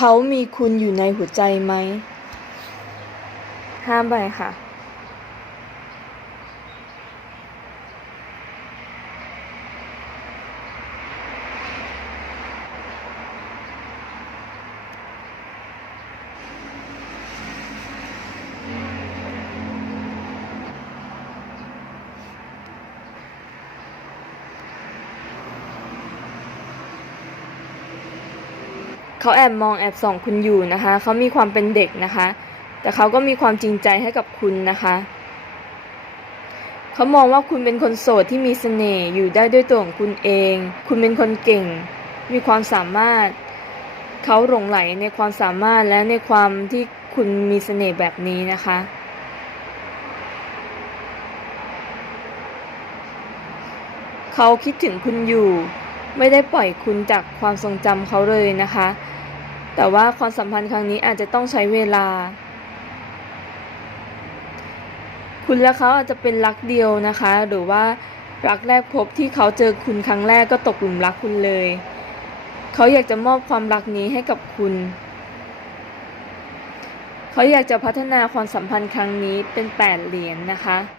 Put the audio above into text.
เขามีคุณอยู่ในหัวใจไหม ห้ามไปค่ะ เขาแอบมองแอบส่องคุณอยู่นะคะ เขามีความเป็นเด็กนะคะ แต่เขาก็มีความจริงใจให้กับคุณนะคะ เขามองว่าคุณเป็นคนโสดที่มีเสน่ห์อยู่ได้ด้วยตัวของคุณเอง คุณเป็นคนเก่ง มีความสามารถ เขาหลงไหลในความสามารถและในความที่คุณมีเสน่ห์แบบนี้นะคะเขาคิดถึงคุณอยู่ ไม่ได้ปล่อยคุณจากความทรงจำเขาเลยนะคะ แต่ว่าความสัมพันธ์ครั้งนี้อาจจะต้องใช้เวลา คุณและเขาอาจจะเป็นรักเดียวนะคะ หรือว่ารักแรกพบที่เขาเจอคุณครั้งแรกก็ตกหลุมรักคุณเลย เขาอยากจะมอบความรักนี้ให้กับคุณเขาอยากจะพัฒนาความสัมพันธ์ครั้งนี้เป็นแปดเหรียญนะคะ